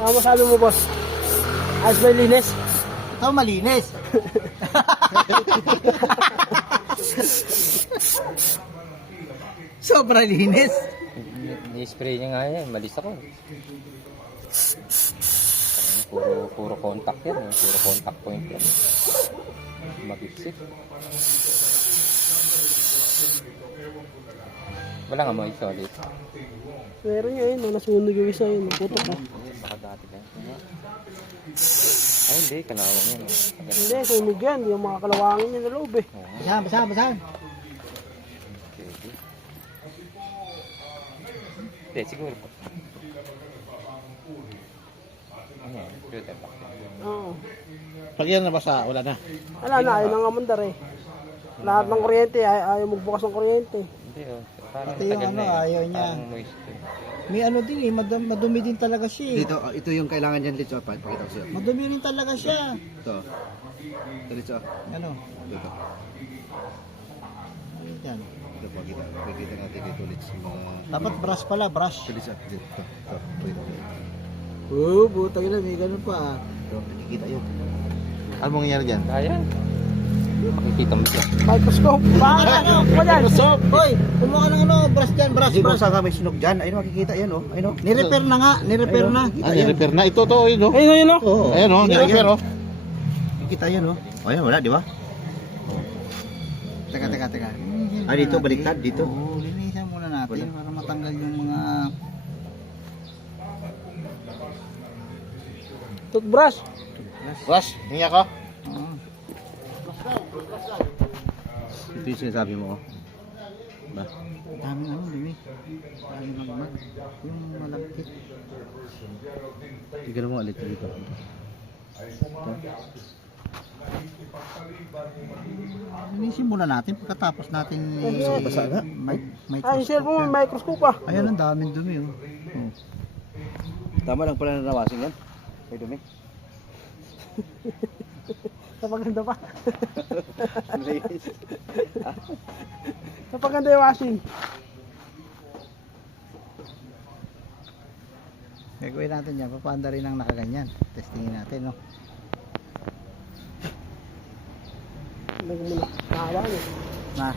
Ano masabi mo, boss? Ayos ba yung linis? Ito malinis. Sobrang linis. Ni-spray niya nga yan, malis ako. Puro contact yan, puro contact point yan. Mag-ipsip. Wala nga mga solid. Meron niya yun, nasunog yung isa yun. Putok ka. Baka dati ka. Ay hindi, kalawang yan. Hindi, sunog yan. Yung mga kalawangin niya na loob eh. Basahan. Hindi, siguro po. Ano yan? Filter pack. Oo. Pag yan nabasa, wala na. Wala na, ayaw nang amandar eh. Lahat ng kuryente, ayaw magbukas ng kuryente. Hindi oh. Parang Ito yung tagal ano, na eh. ayaw niya. Parang moist eh. May ano din eh, madumi din talaga siya eh. Dito, ito yung kailangan niyan dito. Pakita ko sa'yo. Madumi rin talaga siya. Ito. Ito dito. Ano? Dito. Yan. Ito pakita. Pakita natin dito ulit sa mga... Dapat brush pala, brush. Ito dito. Ito. Ito. Oo, butang ina, may ganun pa. Ito. Nakikita yun. Ano mangyayari dyan? Kaya. Makikita mo siya. Microscope. Bakit ano? Kung yan. Hoy, kumuha ka ng ano, brush dyan, brush, Kasi kung brush. saan ka may sunog dyan, ayun makikita yan oh. Ayun oh. Ni-repair na nga, ni-repair na. Ah, i-repair na. Ito to, ayun oh. Ayun, ayun o. Oo. Ayan oh, ni-repair oh. Nakikita yan oh. Ayun, wala, di ba? Teka. Ah, dito, baliktad, dito. Oo, linisan muna natin para matanggal yung mga... Toothbrush. Brush, hinga ka. Ito yung sinasabi mo oh. Ba? Dami ano, dumi. Dami magmag. Yung malagkit. Tignan mo ulit dito. Linisin muna natin pagkatapos natin basa na. Ay, yung cellphone mo, microscope ah. Ayan, ang daming dumi oh. Tama lang pala na nawasin yan. May dumi. Napaganda pa. Napaganda yung washing. Gagawin natin yan, papanda rin ang nakaganyan. Testingin natin, no? Nagmula. Nakawa niya. Na,